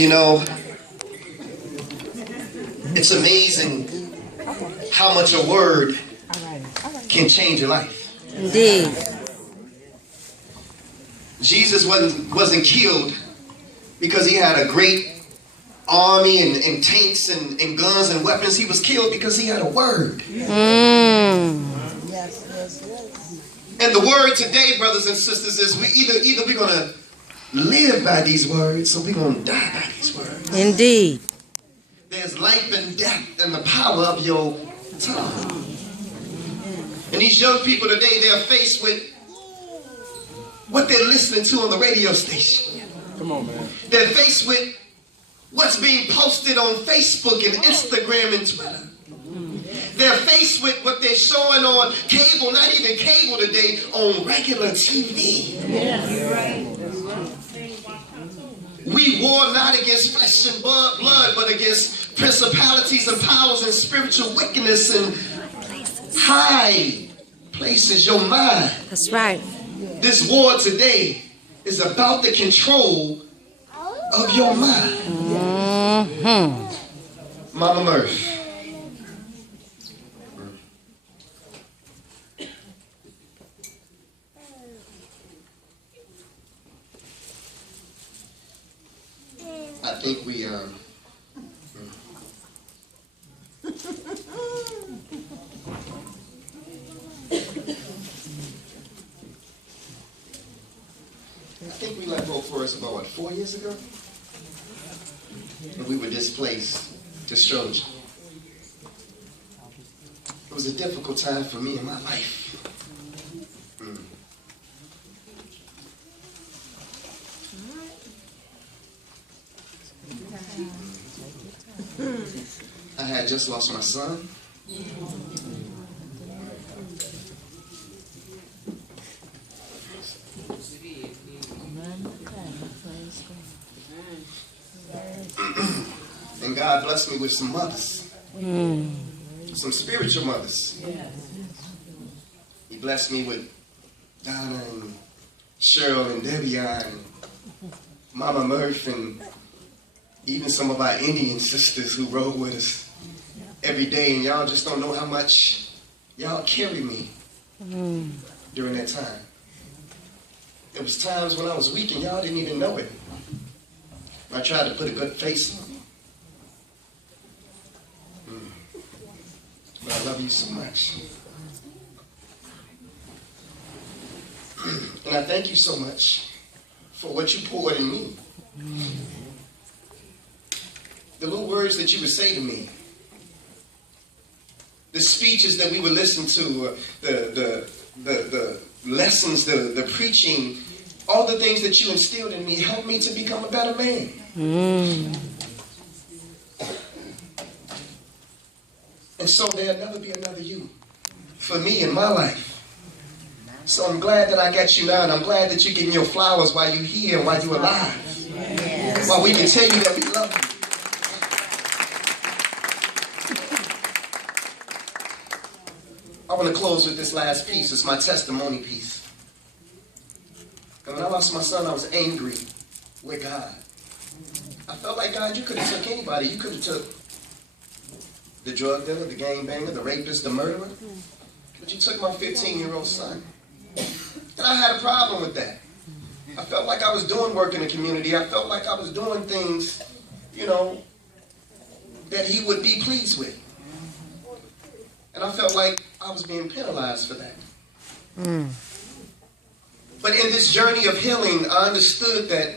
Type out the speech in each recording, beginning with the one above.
You know, it's amazing how much a word can change your life. Indeed. Jesus wasn't killed because he had a great army and tanks and guns and weapons. He was killed because he had a word. And the word today, brothers and sisters, is either we're going to live by these words or we're going to die by these words. Indeed. There's life and death in the power of your tongue. And these young people today, they're faced with what they're listening to on the radio station. Come on, man. They're faced with what's being posted on Facebook and Instagram and Twitter. They're faced with what they're showing on cable, not even cable today, on regular TV. We war not against flesh and blood, but against principalities and powers and spiritual wickedness in high places. Your mind. That's right. This war today is about the control of your mind. Mama Murph. I think we left Hope Forest about, what, 4 years ago? And we were displaced to Strojan. It was a difficult time for me in my life. I had just lost my son. And God blessed me with some mothers. Some spiritual mothers. He blessed me with Donna and Cheryl and Debbie and Mama Murph and even some of our Indian sisters who rode with us every day. And y'all just don't know how much y'all carry me during that time. There was times when I was weak and y'all didn't even know it. I tried to put a good face on. But I love you so much. And I thank you so much for what you poured in me. The little words that you would say to me. The speeches that we would listen to, the lessons, the preaching, all the things that you instilled in me helped me to become a better man. And so there'll never be another you for me in my life. So I'm glad that I got you now, and I'm glad that you're getting your flowers while you're here and while you're alive. Yes. While we can tell you that we love you. I want to close with this last piece. It's my testimony piece. And when I lost my son, I was angry with God. I felt like, God, you could have took anybody. You could have took the drug dealer, the gangbanger, the rapist, the murderer. But you took my 15-year-old son. And I had a problem with that. I felt like I was doing work in the community. I felt like I was doing things, you know, that he would be pleased with. And I felt like I was being penalized for that. But in this journey of healing, I understood that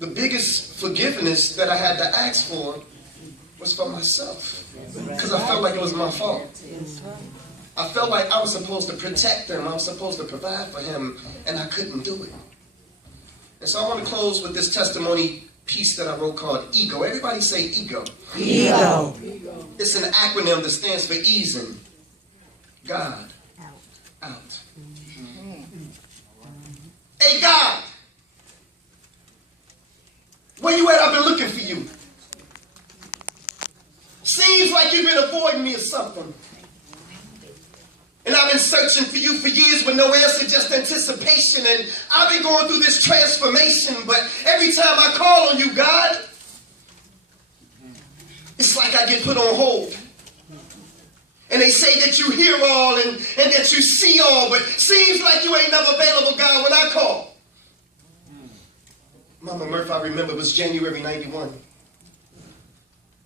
the biggest forgiveness that I had to ask for was for myself. Because I felt like it was my fault. I felt like I was supposed to protect him. I was supposed to provide for him, and I couldn't do it. And so I want to close with this testimony piece that I wrote called E.G.O. Everybody say E.G.O. E.G.O. It's an acronym that stands for Easing God out. Hey, God, where you at? I've been looking for you. Seems like you've been avoiding me or something. And I've been searching for you for years with no answer, just anticipation. And I've been going through this transformation. But every time I call on you, God, it's like I get put on hold. And they say that you hear all and that you see all, but seems like you ain't never available, God, when I call. Mama Murph, I remember it was January 91.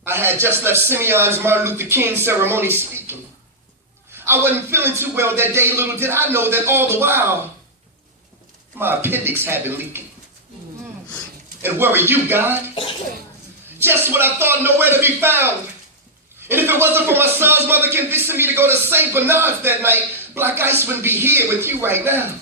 I had just left Simeon's Martin Luther King ceremony speaking. I wasn't feeling too well that day. Little did I know that all the while, my appendix had been leaking. And where are you, God? Just when I thought nowhere to be found. And if it wasn't for my son's mother convincing me to go to St. Bernard's that night, Black Ice wouldn't be here with you right now.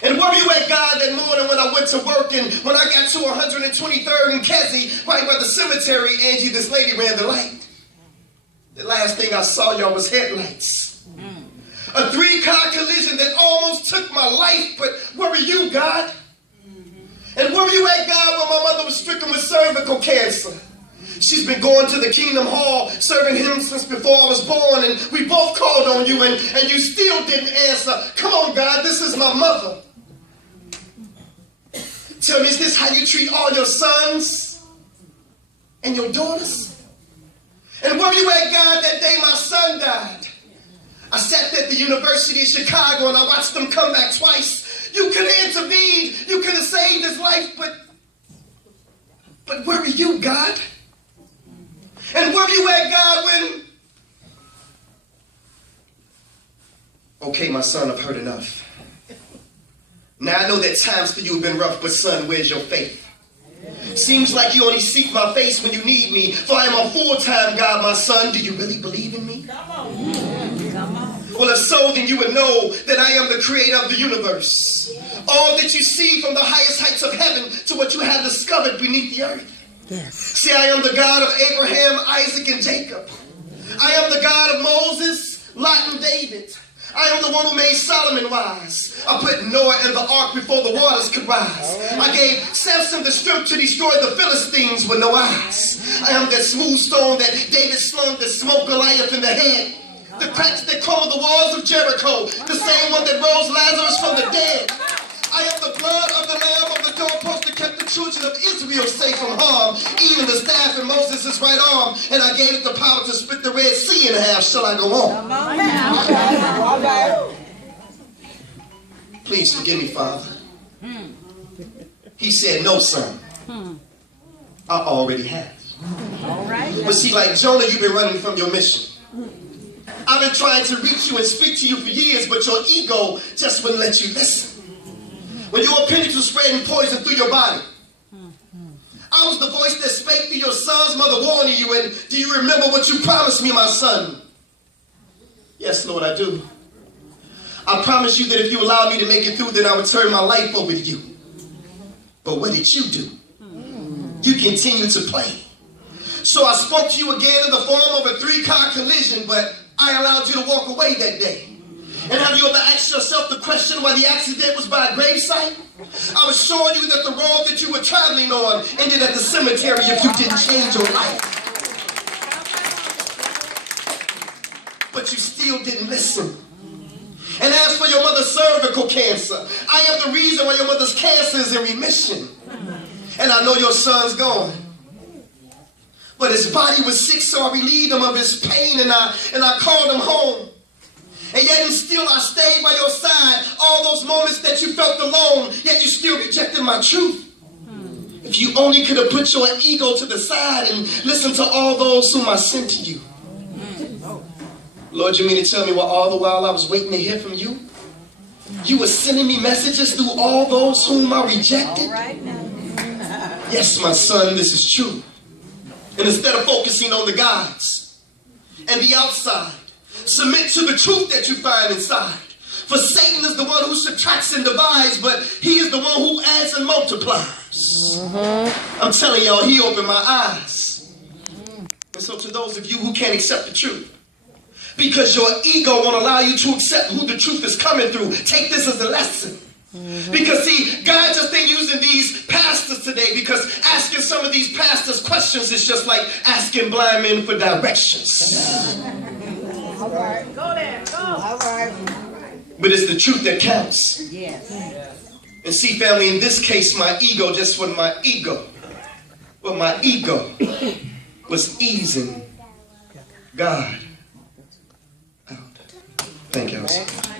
And where were you at, God, that morning when I went to work and when I got to 123rd and Kesey, right by the cemetery, Angie, this lady ran the light. The last thing I saw, y'all, was headlights. A 3-car collision that almost took my life, but where were you, God? And where were you at, God, when my mother was stricken with cervical cancer? She's been going to the Kingdom Hall, serving him since before I was born, and we both called on you, and you still didn't answer. Come on, God, this is my mother. Tell me, is this how you treat all your sons and your daughters? And where were you at, God, that day my son died? I sat at the University of Chicago, and I watched them come back twice. You could have intervened. You could have saved his life, but where were you, God? And where were you at, God, when... Okay, my son, I've heard enough. Now, I know that times for you have been rough, but son, where's your faith? Seems like you only seek my face when you need me, for I am a full-time God, my son. Do you really believe in me? Come on. Come on. Well, if so, then you would know that I am the creator of the universe. All that you see from the highest heights of heaven to what you have discovered beneath the earth. Yes. See, I am the God of Abraham, Isaac, and Jacob. I am the God of Moses, Lot, and David. I am the one who made Solomon wise. I put Noah in the ark before the waters could rise. I gave Samson the strength to destroy the Philistines with no eyes. I am that smooth stone that David slung that smote Goliath in the head. The cracks that covered the walls of Jericho. The same one that rose Lazarus from the dead. I am the blood of the lamb of the doorpost that kept the children of Israel safe from harm. Even the staff in Moses' right arm. And I gave it the power to split the Red Sea in half. Shall I go on? Please forgive me, Father. He said, no, son. I already have. But see, like Jonah, you've been running from your mission. I've been trying to reach you and speak to you for years, but your ego just wouldn't let you listen. When your appendix was spreading poison through your body, I was the voice that spake through your son's mother warning you, and do you remember what you promised me, my son? Yes, Lord, I do. I promised you that if you allowed me to make it through, then I would turn my life over to you. But what did you do? You continued to play. So I spoke to you again in the form of a 3-car collision, but I allowed you to walk away that day. And have you ever asked yourself the question why the accident was by a gravesite? I was showing you that the road that you were traveling on ended at the cemetery if you didn't change your life. But you still didn't listen. And as for your mother's cervical cancer, I am the reason why your mother's cancer is in remission. And I know your son's gone. But his body was sick, so I relieved him of his pain, and I called him home. And yet and still I stayed by your side. All those moments that you felt alone, yet you still rejected my truth. If you only could have put your ego to the side and listened to all those whom I sent to you. Lord, you mean to tell me all the while I was waiting to hear from you? You were sending me messages through all those whom I rejected? Yes, my son, this is true. And instead of focusing on the gods and the outside, submit to the truth that you find inside. For Satan is the one who subtracts and divides, but he is the one who adds and multiplies. I'm telling y'all, he opened my eyes. And so to those of you who can't accept the truth, because your ego won't allow you to accept who the truth is coming through, take this as a lesson. Because see, God just ain't using these pastors today, because asking some of these pastors questions is just like asking blind men for directions. All right. Go there. Go. All right. But it's the truth that counts. Yes. And see, family, in this case, my ego just wasn't my ego, but my ego. was easing God out. Thank you, Elsa.